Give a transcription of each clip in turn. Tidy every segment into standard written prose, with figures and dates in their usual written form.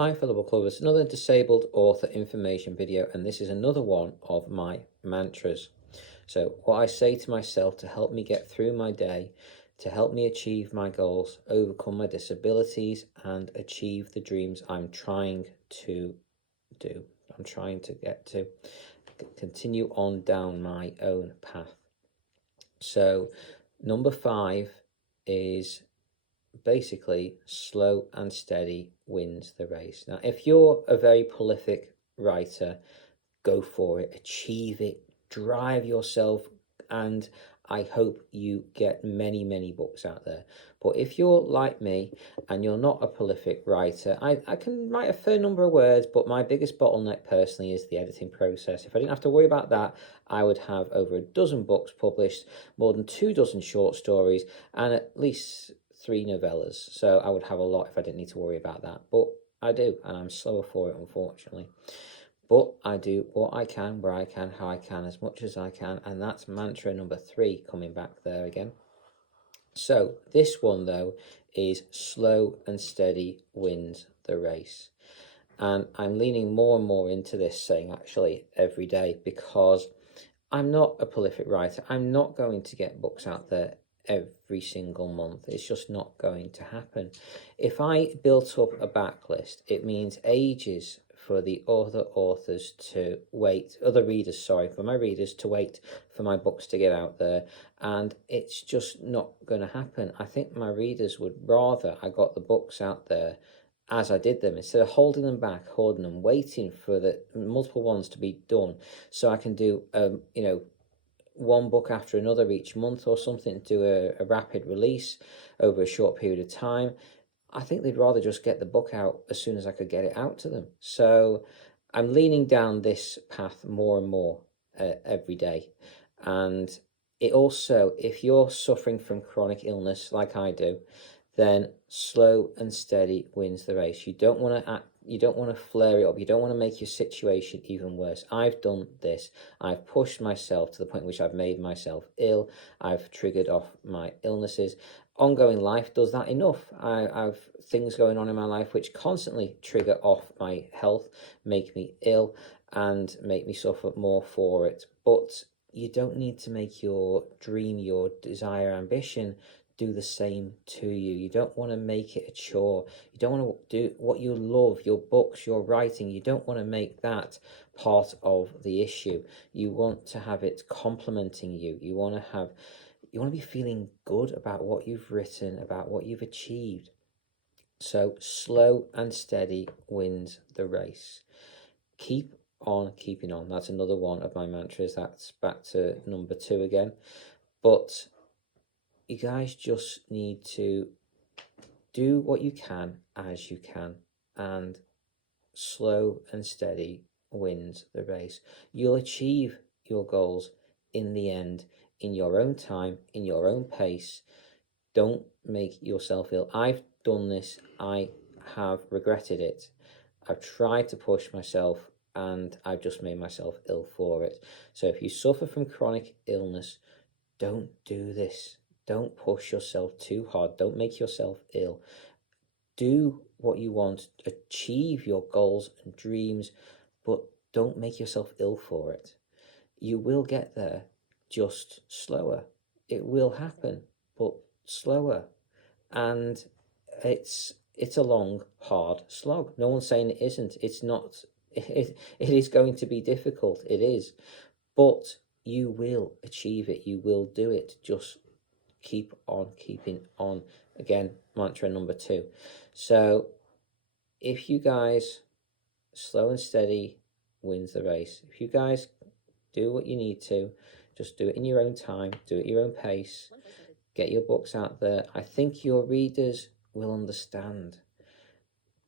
Hi fellow book lovers, another disabled author information video, and this is another one of my mantras. So what I say to myself to help me get through my day, to help me achieve my goals, overcome my disabilities, and achieve the dreams I'm trying to do. I'm trying to get to continue on down my own path. So number 5 is basically slow and steady wins the race. Now, if you're a very prolific writer, go for it, achieve it, drive yourself, and I hope you get many books out there. But if you're like me and you're not a prolific writer, I can write a fair number of words, but my biggest bottleneck personally is the editing process. If I didn't have to worry about that, I would have over a dozen books published, more than 24 short stories, and at least 3 novellas. So I would have a lot if I didn't need to worry about that. But I do, and I'm slower for it, unfortunately. But I do what I can, where I can, how I can, as much as I can, and that's mantra number 3 coming back there again. So this one, though, is slow and steady wins the race. And I'm leaning more and more into this saying actually every day, because I'm not a prolific writer. I'm not going to get books out there every single month. It's just not going to happen. If I built up a backlist, it means ages for the other authors to wait, for my readers to wait for my books to get out there, and it's just not going to happen. I think my readers would rather I got the books out there as I did them, instead of holding them back, waiting for the multiple ones to be done, so I can do one book after another each month or something, do a rapid release over a short period of time. I think they'd rather just get the book out as soon as I could get it out to them. So I'm leaning down this path more and more every day. And it also, if you're suffering from chronic illness like I do, then slow and steady wins the race. You don't want to flare it up. You don't want to make your situation even worse. I've done this. I've pushed myself to the point in which I've made myself ill. I've triggered off my illnesses. Ongoing life does that enough. I've things going on in my life which constantly trigger off my health, make me ill, and make me suffer more for it. But you don't need to make your dream, your desire, ambition do the same to you. You don't want to make it a chore. You don't want to do what you love, your books, your writing. You don't want to make that part of the issue. You want to have it complementing you. You want to be feeling good about what you've written, about what you've achieved. So slow and steady wins the race. Keep on keeping on. That's another one of my mantras. That's back to number 2 again. But you guys just need to do what you can as you can, and slow and steady wins the race. You'll achieve your goals in the end, in your own time, in your own pace. Don't make yourself ill. I've done this. I have regretted it. I've tried to push myself, and I've just made myself ill for it. So if you suffer from chronic illness, don't do this. Don't push yourself too hard. Don't make yourself ill. Do what you want. Achieve your goals and dreams, but don't make yourself ill for it. You will get there, just slower. It will happen, but slower. And it's a long, hard slog. No one's saying it isn't. It's not. It is going to be difficult. It is. But you will achieve it. You will do it. Just keep on keeping on. Again, mantra number 2. So if you guys, slow and steady wins the race. If you guys do what you need to, just do it in your own time, do it at your own pace, get your books out there. I think your readers will understand.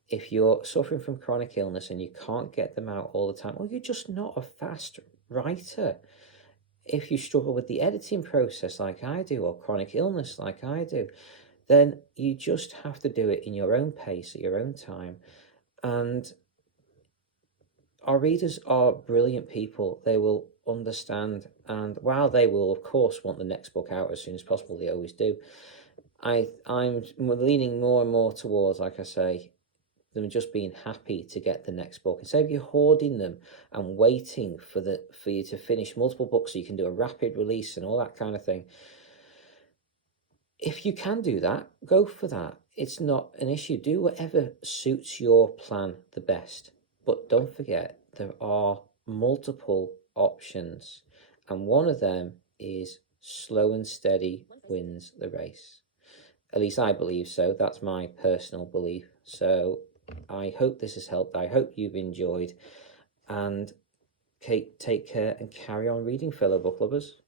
If you're suffering from chronic illness and you can't get them out all the time, well, you're just not a fast writer. If you struggle with the editing process like I do, or chronic illness like I do, then you just have to do it in your own pace, at your own time. And our readers are brilliant people. They will understand. And while they will, of course, want the next book out as soon as possible, they always do, I'm leaning more and more towards, like I say, them just being happy to get the next book. Instead of you hoarding them and waiting for you to finish multiple books so you can do a rapid release and all that kind of thing. If you can do that, go for that. It's not an issue. Do whatever suits your plan the best. But don't forget, there are multiple options, and one of them is slow and steady wins the race. At least I believe so. That's my personal belief. So I hope this has helped. I hope you've enjoyed. And Kate, take care and carry on reading, fellow book lovers.